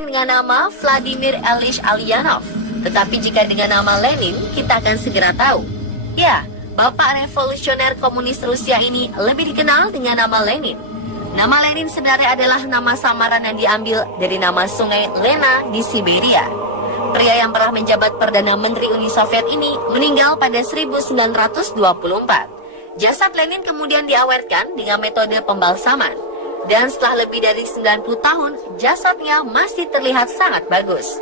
Dengan nama Vladimir Ilyich Ulyanov. Tetapi jika dengan nama Lenin, kita akan segera tahu. Ya, Bapak revolusioner komunis Rusia ini lebih dikenal dengan nama Lenin. Nama Lenin sebenarnya adalah nama samaran yang diambil dari nama sungai Lena di Siberia. Pria yang pernah menjabat Perdana Menteri Uni Soviet ini meninggal pada 1924. Jasad Lenin kemudian diawetkan dengan metode pembalsaman. Dan setelah lebih dari 90 tahun, jasadnya masih terlihat sangat bagus.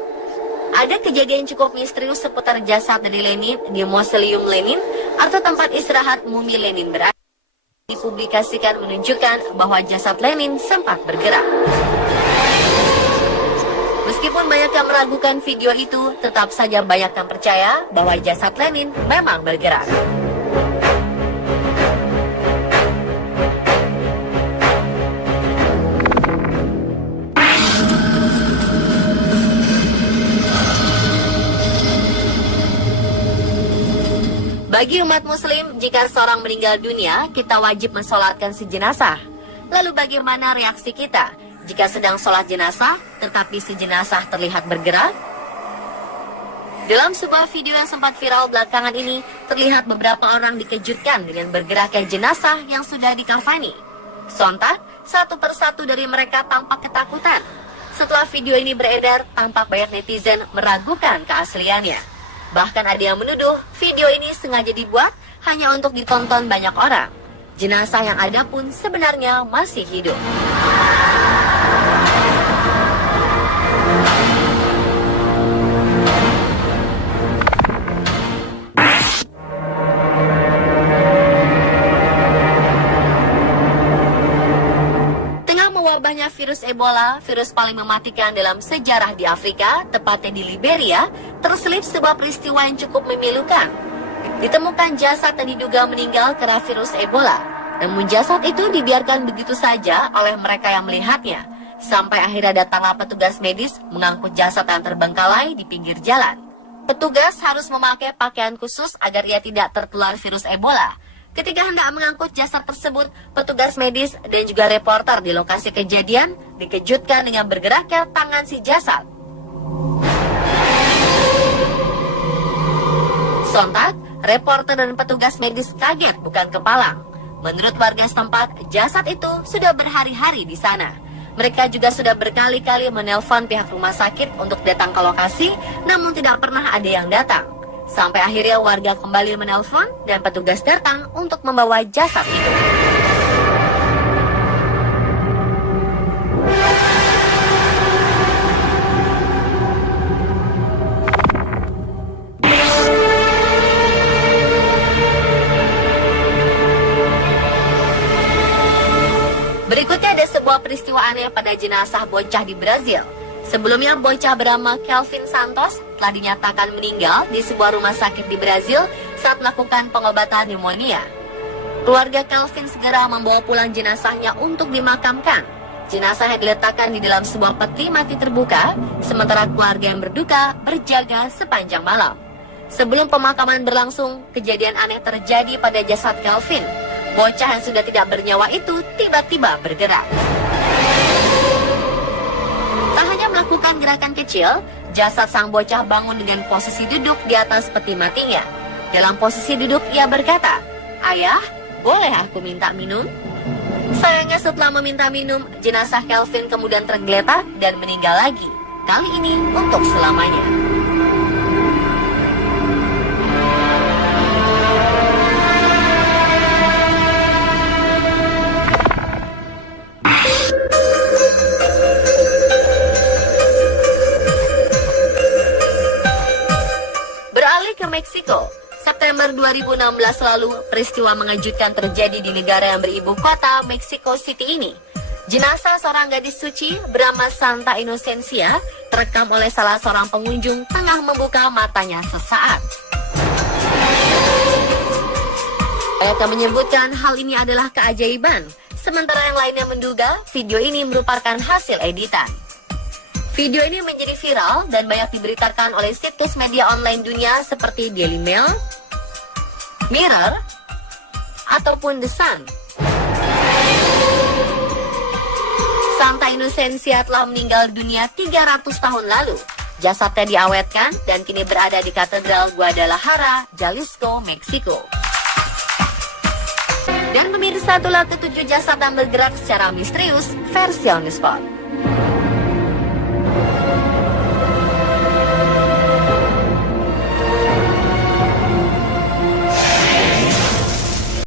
Ada kejadian cukup misterius seputar jasad dari Lenin di Mausoleum Lenin atau tempat istirahat mumi Lenin berada. Dipublikasikan menunjukkan bahwa jasad Lenin sempat bergerak. Meskipun banyak yang meragukan video itu, tetap saja banyak yang percaya bahwa jasad Lenin memang bergerak. Bagi umat muslim, jika seorang meninggal dunia, kita wajib mensolatkan si jenazah. Lalu bagaimana reaksi kita jika sedang sholat jenazah, tetapi si jenazah terlihat bergerak? Dalam sebuah video yang sempat viral belakangan ini, terlihat beberapa orang dikejutkan dengan bergeraknya jenazah yang sudah dikafani. Sontak, satu persatu dari mereka tampak ketakutan. Setelah video ini beredar, tampak banyak netizen meragukan keasliannya. Bahkan ada yang menuduh video ini sengaja dibuat hanya untuk ditonton banyak orang. Jenazah yang ada pun sebenarnya masih hidup. Tengah mewabahnya virus Ebola, virus paling mematikan dalam sejarah di Afrika, tepatnya di Liberia, terselip sebuah peristiwa yang cukup memilukan. Ditemukan jasad yang diduga meninggal karena virus Ebola. Namun jasad itu dibiarkan begitu saja oleh mereka yang melihatnya. Sampai akhirnya datanglah petugas medis mengangkut jasad yang terbengkalai di pinggir jalan. Petugas harus memakai pakaian khusus agar ia tidak tertular virus Ebola. Ketika hendak mengangkut jasad tersebut, petugas medis dan juga reporter di lokasi kejadian dikejutkan dengan bergeraknya tangan si jasad. Sontak, reporter dan petugas medis kaget bukan kepalang. Menurut warga setempat, jasad itu sudah berhari-hari di sana. Mereka juga sudah berkali-kali menelpon pihak rumah sakit untuk datang ke lokasi, namun tidak pernah ada yang datang. Sampai akhirnya warga kembali menelpon dan petugas datang untuk membawa jasad itu. Berikutnya ada sebuah peristiwa aneh pada jenazah bocah di Brazil. Sebelumnya bocah bernama Kelvin Santos telah dinyatakan meninggal di sebuah rumah sakit di Brazil saat melakukan pengobatan pneumonia. Keluarga Kelvin segera membawa pulang jenazahnya untuk dimakamkan. Jenazahnya diletakkan di dalam sebuah peti mati terbuka, sementara keluarga yang berduka berjaga sepanjang malam. Sebelum pemakaman berlangsung, kejadian aneh terjadi pada jasad Kelvin. Bocah yang sudah tidak bernyawa itu tiba-tiba bergerak. Tak hanya melakukan gerakan kecil, jasad sang bocah bangun dengan posisi duduk di atas peti matinya. Dalam posisi duduk, ia berkata, "Ayah, boleh aku minta minum?" Sayangnya setelah meminta minum, jenazah Kelvin kemudian tergeletak dan meninggal lagi. Kali ini untuk selamanya. Ke Meksiko, September 2016 lalu, peristiwa mengejutkan terjadi di negara yang beribu kota Mexico City ini. Jenazah seorang gadis suci bernama Santa Inocencia terekam oleh salah seorang pengunjung tengah membuka matanya sesaat. Mereka menyebutkan hal ini adalah keajaiban, sementara yang lainnya menduga video ini merupakan hasil editan. Video ini menjadi viral dan banyak diberitakan oleh situs media online dunia seperti Daily Mail, Mirror, ataupun The Sun. Santa Inocencia telah meninggal dunia 300 tahun lalu. Jasadnya diawetkan dan kini berada di Katedral Guadalajara, Jalisco, Meksiko. Dan pemirsa, itulah ketujuh jasad yang bergerak secara misterius versi On The Spot.